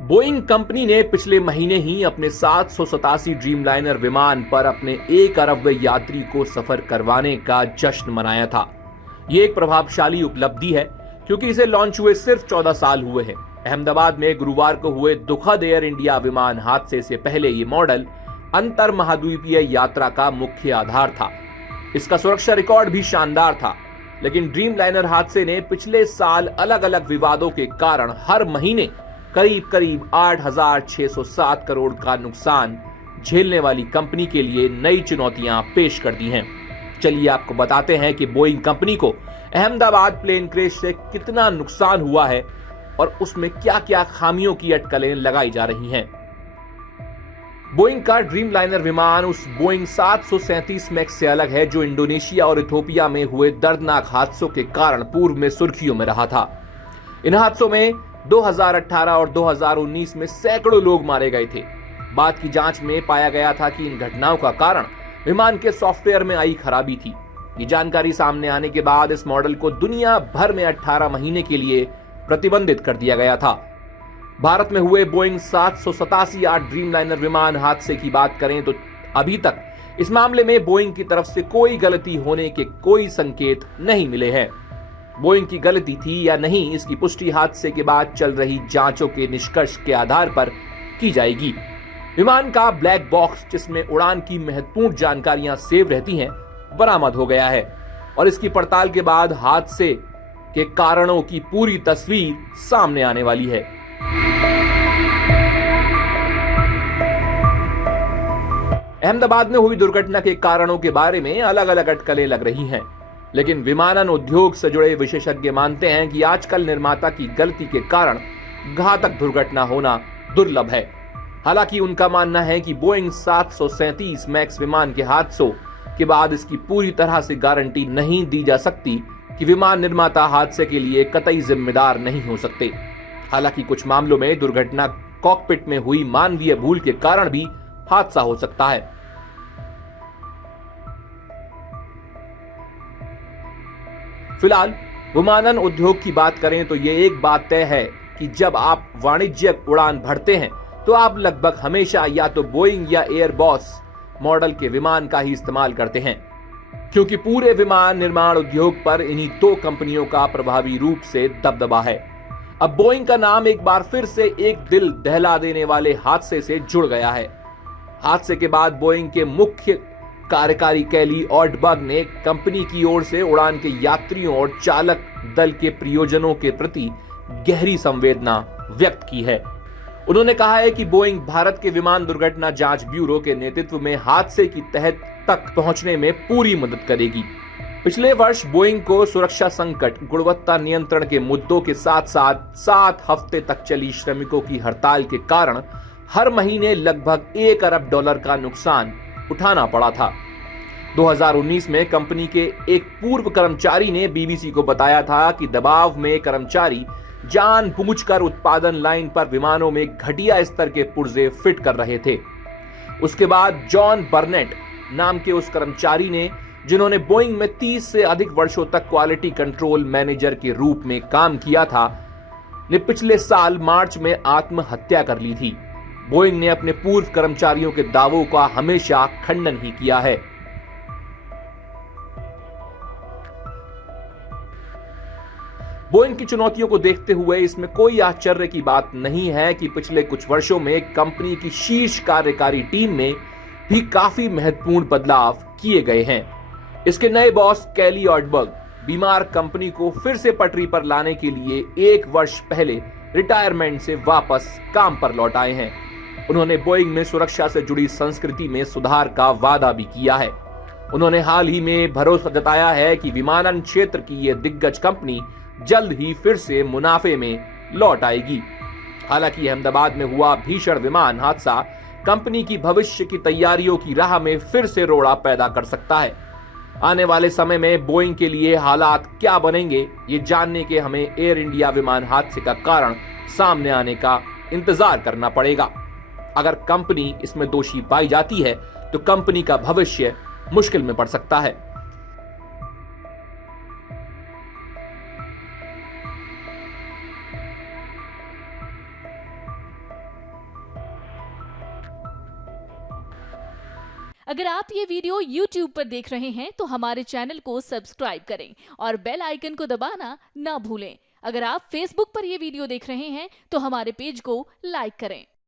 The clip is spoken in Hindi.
बोइंग कंपनी ने पिछले महीने ही अपने 787 ड्रीमलाइनर विमान पर अपने 1 अरब यात्री को सफर करवाने का जश्न मनाया था। ये एक प्रभावशाली उपलब्धि है क्योंकि इसे लॉन्च हुए सिर्फ 14 साल हुए हैं। अहमदाबाद में गुरुवार को हुए दुखद एयर इंडिया विमान हादसे से पहले ये मॉडल अंतर महाद्वीपीय यात्रा का मुख्य आधार था। इसका सुरक्षा रिकॉर्ड भी शानदार था, लेकिन ड्रीमलाइनर हादसे ने पिछले साल अलग अलग विवादों के कारण हर महीने करीब 8,607 करोड़ का नुकसान झेलने वाली कंपनी के लिए नई चुनौतियां पेश कर दी हैं। चलिए आपको बताते हैं कि बोइंग कंपनी को अहमदाबाद प्लेन क्रैश से कितना नुकसान हुआ है और उसमें क्या क्या खामियों की अटकलें लगाई जा रही हैं। बोइंग का ड्रीमलाइनर विमान उस बोइंग 737 मैक्स से अलग है जो इंडोनेशिया और इथोपिया में हुए दर्दनाक हादसों के कारण पूर्व में सुर्खियों में रहा था। इन हादसों में 2018 और 2019 में सैकड़ों लोग मारे गए थे। बाद की जांच में पाया गया था कि इन घटनाओं का कारण विमान के सॉफ्टवेयर में आई खराबी थी। ये जानकारी सामने आने के बाद इस मॉडल को दुनिया भर में 18 महीने के लिए प्रतिबंधित कर दिया गया था। भारत में हुए बोइंग 787-8 ड्रीमलाइनर विमान हादसे की बात करें तो अभी तक इस मामले में बोइंग की तरफ से कोई गलती होने के कोई संकेत नहीं मिले हैं। बोइंग की गलती थी या नहीं, इसकी पुष्टि हादसे के बाद चल रही जांचों के निष्कर्ष के आधार पर की जाएगी। विमान का ब्लैक बॉक्स, जिसमें उड़ान की महत्वपूर्ण जानकारियां सेव रहती हैं, बरामद हो गया है और इसकी पड़ताल के बाद हादसे के कारणों की पूरी तस्वीर सामने आने वाली है। अहमदाबाद में हुई दुर्घटना के कारणों के बारे में अलग अलग अटकलें लग रही हैं, लेकिन विमानन उद्योग से जुड़े विशेषज्ञ मानते हैं कि आजकल निर्माता की गलती के कारण घातक दुर्घटना होना दुर्लभ है। हालांकि उनका मानना है कि बोइंग 737 मैक्स विमान के हादसों के बाद इसकी पूरी तरह से गारंटी नहीं दी जा सकती कि विमान निर्माता हादसे के लिए कतई जिम्मेदार नहीं हो सकते। हालांकि कुछ मामलों में दुर्घटना कॉकपिट में हुई मानवीय भूल के कारण भी हादसा हो सकता है। फिलहाल विमानन उद्योग की बात करें तो ये एक बात तय है कि जब आप वाणिज्यिक उड़ान भरते हैं तो आप लगभग हमेशा या तो बोइंग या एयरबस मॉडल के विमान का ही इस्तेमाल करते हैं, क्योंकि पूरे विमान निर्माण उद्योग पर इन्हीं दो कंपनियों का प्रभावी रूप से दबदबा है। अब बोइंग का नाम एक बार फिर से एक दिल दहला देने वाले हादसे से जुड़ गया है। हादसे के बाद बोइंग के मुख्य कार्यकारी कैली ऑल्डबर्ग ने कंपनी की ओर से उड़ान के यात्रियों और चालक दल के प्रियजनों के प्रति गहरी संवेदना व्यक्त की है। उन्होंने कहा है कि बोइंग भारत के विमान दुर्घटना जांच ब्यूरो के नेतृत्व में हादसे की तह तक पहुंचने में पूरी मदद करेगी। पिछले वर्ष बोइंग को सुरक्षा संकट, गुणवत्ता नियंत्रण के मुद्दों के साथ साथ 7 हफ्ते तक चली श्रमिकों की हड़ताल के कारण हर महीने लगभग $1 अरब का नुकसान उठाना पड़ा था। 2019 में कंपनी के एक पूर्व कर्मचारी ने बीबीसी को बताया था कि दबाव में कर्मचारी जानबूझकर उत्पादन लाइन पर विमानों में घटिया स्तर के पुर्जे फिट कर रहे थे। उसके बाद जॉन बर्नेट नाम के उस कर्मचारी ने, जिन्होंने बोइंग में 30 से अधिक वर्षों तक क्वालिटी कंट्रोल मैनेजर के रूप में काम किया था, ने पिछले साल मार्च में आत्महत्या कर ली थी। बोइंग ने अपने पूर्व कर्मचारियों के दावों का हमेशा खंडन ही किया है। बोइंग की चुनौतियों को देखते हुए इसमें कोई आश्चर्य की बात नहीं है कि पिछले कुछ वर्षों में कंपनी की शीर्ष कार्यकारी टीम में भी काफी महत्वपूर्ण बदलाव किए गए हैं। इसके नए बॉस कैली ऑल्डबर्ग बीमार कंपनी को फिर से पटरी पर लाने के लिए 1 वर्ष पहले रिटायरमेंट से वापस काम पर लौट आए हैं। उन्होंने बोइंग में सुरक्षा से जुड़ी संस्कृति में सुधार का वादा भी किया है। उन्होंने हाल ही में भरोसा जताया है कि विमानन क्षेत्र की यह दिग्गज कंपनी जल्द ही फिर से मुनाफे में लौट आएगी। हालांकि अहमदाबाद में हुआ भीषण विमान हादसा कंपनी की भविष्य की तैयारियों की राह में फिर से रोड़ा पैदा कर सकता है। आने वाले समय में बोइंग के लिए हालात क्या बनेंगे, ये जानने के हमें एयर इंडिया विमान हादसे का कारण सामने आने का इंतजार करना पड़ेगा। अगर कंपनी इसमें दोषी पाई जाती है तो कंपनी का भविष्य मुश्किल में पड़ सकता है। अगर आप ये वीडियो YouTube पर देख रहे हैं तो हमारे चैनल को सब्सक्राइब करें और बेल आइकन को दबाना ना भूलें। अगर आप Facebook पर ये वीडियो देख रहे हैं तो हमारे पेज को लाइक करें।